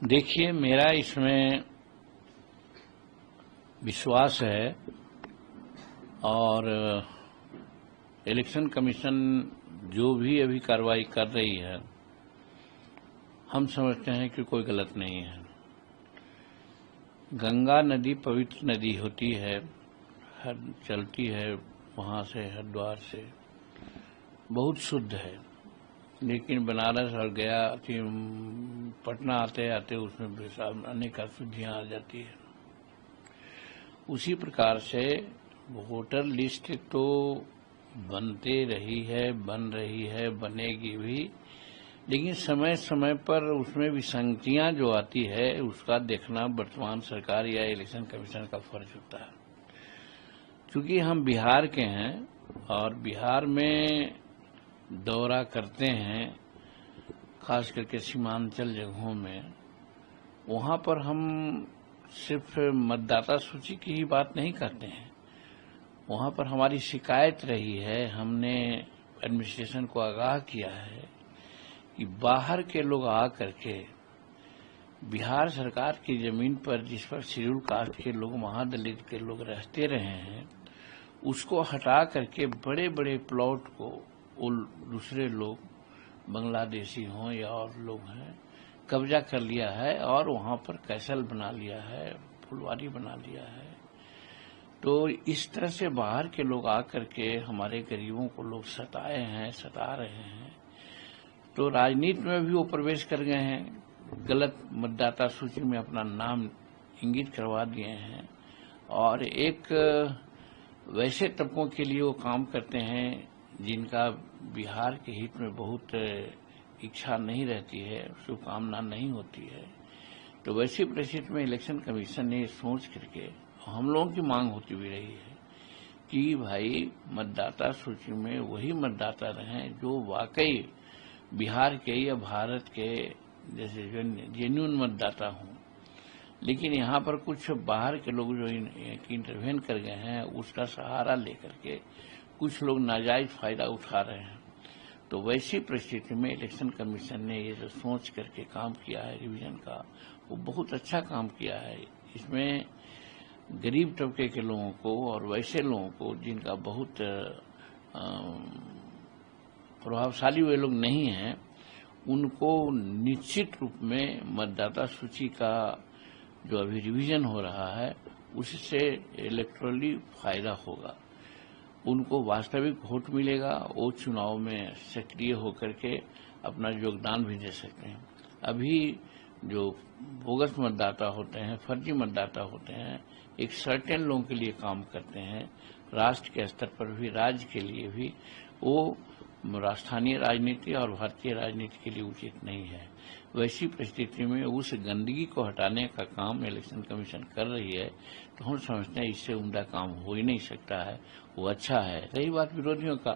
देखिए, मेरा इसमें विश्वास है और इलेक्शन कमीशन जो भी अभी कार्रवाई कर रही है, हम समझते हैं कि कोई गलत नहीं है। गंगा नदी पवित्र नदी होती है, चलती है वहाँ से, हरिद्वार से, बहुत शुद्ध है। लेकिन बनारस और गया पटना आते आते उसमें अनेक अशुद्धियाँ आ जाती है। उसी प्रकार से वोटर लिस्ट तो बनते रही है, बन रही है, बनेगी भी, लेकिन समय समय पर उसमें विसंगतियां जो आती है उसका देखना वर्तमान सरकार या इलेक्शन कमीशन का फर्ज होता है। क्योंकि हम बिहार के हैं और बिहार में दौरा करते हैं, खास करके सीमांचल जगहों में, वहाँ पर हम सिर्फ मतदाता सूची की ही बात नहीं करते हैं। वहाँ पर हमारी शिकायत रही है, हमने एडमिनिस्ट्रेशन को आगाह किया है कि बाहर के लोग आ करके बिहार सरकार की जमीन पर, जिस पर शेड्यूल कास्ट के लोग, महादलित के लोग रहते रहे हैं, उसको हटा करके बड़े बड़े प्लॉट को दूसरे लोग, बांग्लादेशी हों या और लोग हैं, कब्जा कर लिया है और वहाँ पर कैसल बना लिया है, फुलवारी बना लिया है। तो इस तरह से बाहर के लोग आकर के हमारे गरीबों को लोग सताए हैं, सता रहे हैं। तो राजनीति में भी वो प्रवेश कर गए हैं, गलत मतदाता सूची में अपना नाम इंगित करवा दिए हैं और एक वैसे तबकों के लिए वो काम करते हैं जिनका बिहार के हित में बहुत इच्छा नहीं रहती है, शुभकामना नहीं होती है। तो वैसी परिस्थिति में इलेक्शन कमीशन ने सोच करके, हम लोगों की मांग होती भी रही है कि भाई मतदाता सूची में वही मतदाता रहें जो वाकई बिहार के या भारत के जैसे जेन्युइन मतदाता हों। लेकिन यहाँ पर कुछ बाहर के लोग जो इंटरवेन कर गए हैं, उसका सहारा लेकर के कुछ लोग नाजायज फायदा उठा रहे हैं। तो वैसी परिस्थिति में इलेक्शन कमीशन ने ये जो सोच करके काम किया है रिवीजन का, वो बहुत अच्छा काम किया है। इसमें गरीब तबके के लोगों को और वैसे लोगों को जिनका बहुत प्रभावशाली वे लोग नहीं हैं, उनको निश्चित रूप में मतदाता सूची का जो अभी रिवीजन हो रहा है उससे इलेक्टोरली फायदा होगा। उनको वास्तविक वोट मिलेगा, वो चुनाव में सक्रिय होकर के अपना योगदान भी दे सकते हैं। अभी जो बोगस मतदाता होते हैं, फर्जी मतदाता होते हैं, एक सर्टेन लोगों के लिए काम करते हैं, राष्ट्र के स्तर पर भी, राज्य के लिए भी, वो स्थानीय राजनीति और भारतीय राजनीति के लिए उचित नहीं है। वैसी परिस्थिति में उस गंदगी को हटाने का काम इलेक्शन कमीशन कर रही है। तो हम समझते हैं इससे उम्दा काम हो ही नहीं सकता है, वो अच्छा है। रही बात विरोधियों का,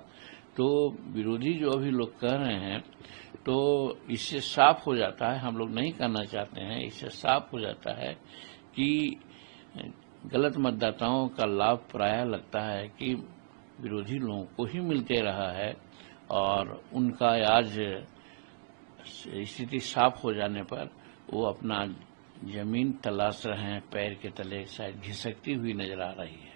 तो विरोधी जो अभी लोग कह रहे हैं, तो इससे साफ हो जाता है, हम लोग नहीं करना चाहते हैं, इससे साफ हो जाता है कि गलत मतदाताओं का लाभ प्रायः लगता है कि विरोधी लोगों को ही मिलते रहा है और उनका आज स्थिति साफ हो जाने पर वो अपना जमीन तलाश रहे हैं, पैर के तले शायद घिसकती हुई नजर आ रही है।